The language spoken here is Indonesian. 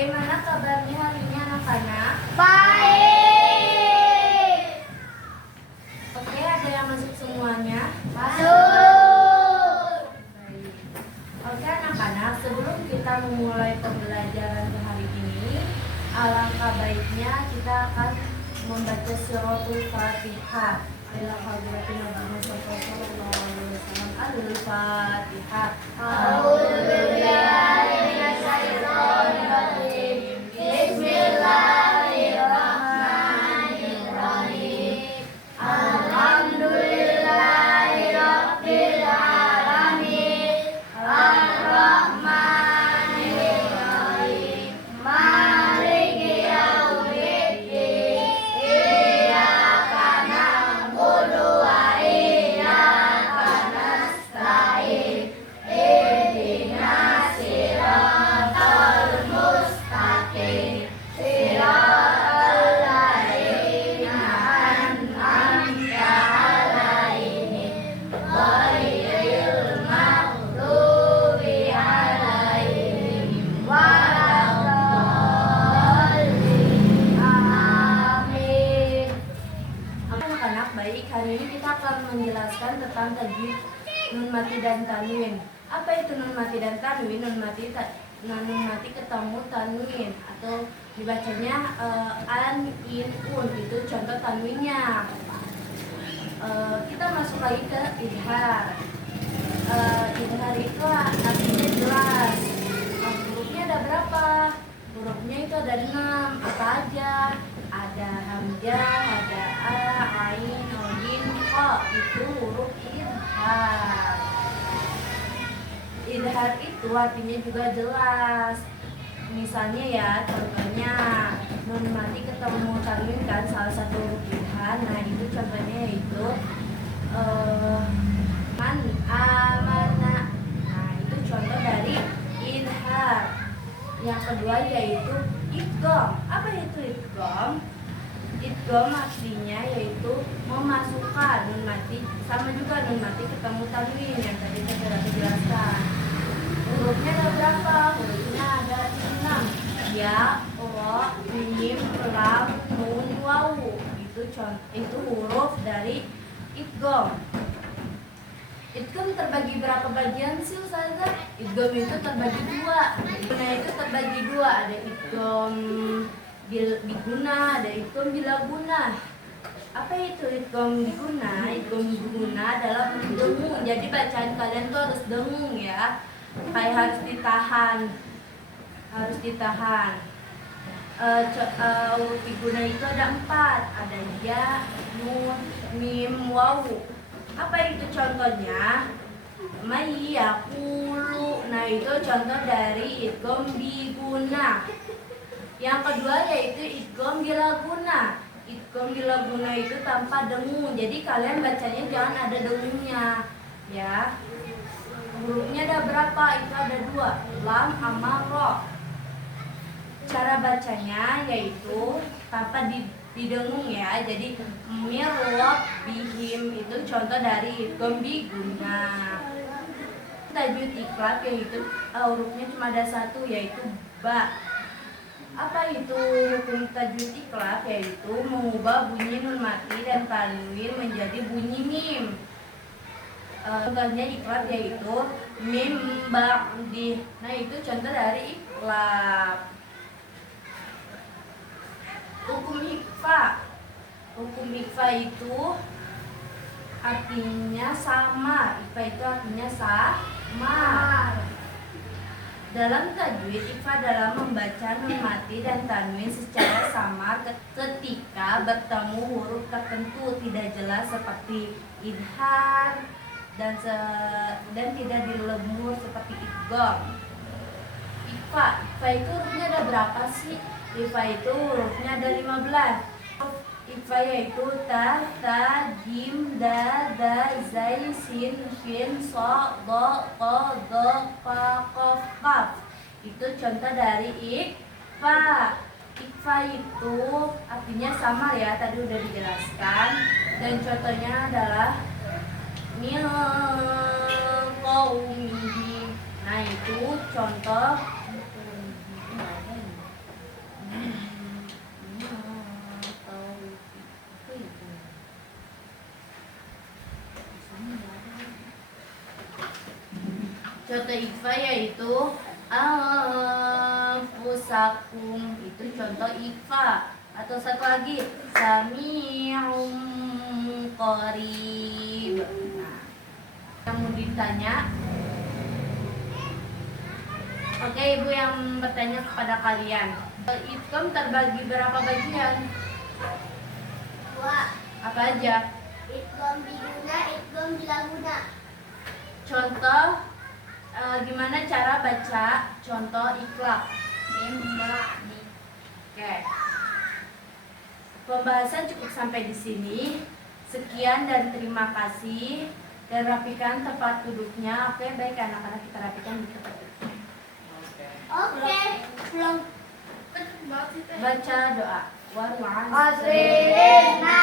Bagaimana kabarnya hari ini anak-anak? Baik. Oke, ada yang masuk semuanya? Masuk. Baik. Oke anak-anak, sebelum kita memulai pembelajaran hari ini, alangkah baiknya kita akan membaca suratul Fatihah. Al-Fatihah. Bismillahirrahmanirrahim. Alhamdulillahirabbil alamin. Ar-Rahmanirrahim. Maliki yaumiddin. Iyyaka na'budu wa iyyaka nasta'in. Ihdinas siratal mustaqim. Siratal ladzina an'amta 'alaihim ghairil maghdubi 'alaihim waladdallin. Amin. Anak-anak baik, hari ini kita akan menjelaskan tentang tajwid nun mati dan tanwin. Apa itu nun mati dan tanwin? Nun mati ketemu tanwin atau dibacanya an, in, un, itu contoh tanwinnya. Kita masuk lagi ke idhar. Idhar itu artinya jelas. Hurufnya ada berapa? Hurufnya itu ada 6. Apa aja? Ada hamzah, ada a, ain, ghin, qa. Itu huruf idhar. Idhar itu artinya juga jelas. Misalnya ya, contohnya nun mati ketemu tanwin kan salah satu huruf idhar. Nah itu contohnya yaitu man, amana. Nah itu contoh dari idhar. Yang kedua yaitu idgham. Apa itu idgham? Idgham artinya yaitu memasukkan nun mati, sama juga nun mati ketemu tanwin yang tadi saya sudah jelaskan. Hurufnya ada berapa? Hurufnya ada 6. Ya, ra, mim, lam, nun, wawu. Itu huruf dari idgham. Idgham terbagi berapa bagian sih Ustazah? Idgham itu terbagi 2. Nah itu terbagi 2. Ada idgham biguna, ada idgham bilaguna. Apa itu idgham biguna? Idgham biguna adalah dengung. Jadi bacaan kalian tuh harus dengung ya. Kayak harus ditahan. Huruf biguna itu ada 4. Ada ya, nun, mim, wawu. Apa itu contohnya? May yaqulu. Nah itu contoh dari idgham biguna. Yang kedua yaitu idgham bilaguna. Idgham bilaguna itu tanpa dengung. Jadi kalian bacanya jangan ada dengungnya, ya. Hurufnya ada berapa? Itu ada 2, lam sama ro. Cara bacanya yaitu tanpa didengung ya. Jadi mirwab bihim itu contoh dari idgham biguna. Tajwid iklab yaitu hurufnya cuma ada 1 yaitu ba. Apa itu hukum tajwid iklab? Yaitu mengubah bunyi nun mati dan tanwin menjadi bunyi mim. Contohnya iklab yaitu mim ba'di. Nah itu contoh dari iklab. Hukum ikhfa. Hukum ikhfa itu artinya sama. Ikhfa itu artinya sama. Dalam tajwid, ikhfa adalah membaca nun mati dan tanwin secara samar ketika bertemu huruf tertentu tidak jelas seperti idhar dan tidak dilembur seperti idgham. Ikhfa itu hurufnya ada berapa sih? Ikhfa itu hurufnya ada 15. Ikhfa yaitu ta, jim, da, zai, sin, shin, so, do, ko, do, fa, kof, kaf. Itu contoh dari ikhfa. Ikhfa itu artinya samar ya, tadi udah dijelaskan. Dan contohnya adalah min qaumihi. Nah itu contoh Contoh ikfa yaitu anfusakum, itu contoh ikfa. Atau satu lagi sami'um qarib. Nah, yang mau ditanya. Oke, ibu yang bertanya kepada kalian, idgham terbagi berapa bagian? Dua. Apa aja? Idgham biguna, idgham bilaguna. Contoh, gimana cara baca contoh iklab? Oke. Pembahasan cukup sampai di sini. Sekian dan terima kasih. Dan rapikan tempat duduknya. Oke, baik anak-anak, kita rapikan di tempat duduknya. Oke. Belum. Baca doa. Asrina